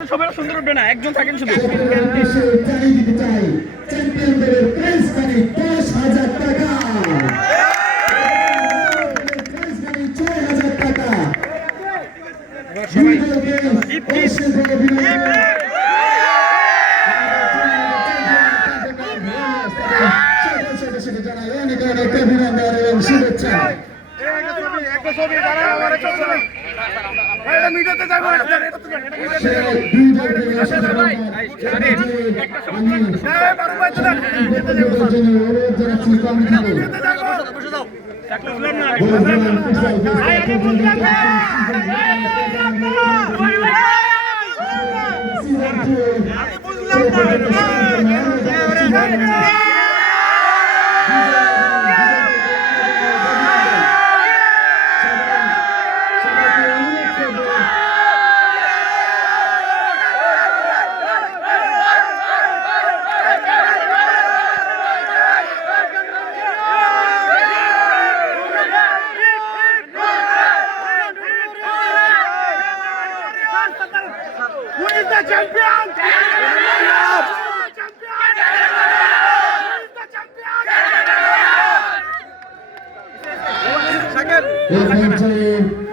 সবাই সুন্দর উঠবে না, একজন থাকেন শুধু। চ্যাম্পিয়নদের প্রাইজ মানি 10,000 টাকা, প্রাইজ মানি 6,000 টাকা। জানাই অনেক অনেক অভিনন্দন এবং শুভেচ্ছা। Who is the champion? champion?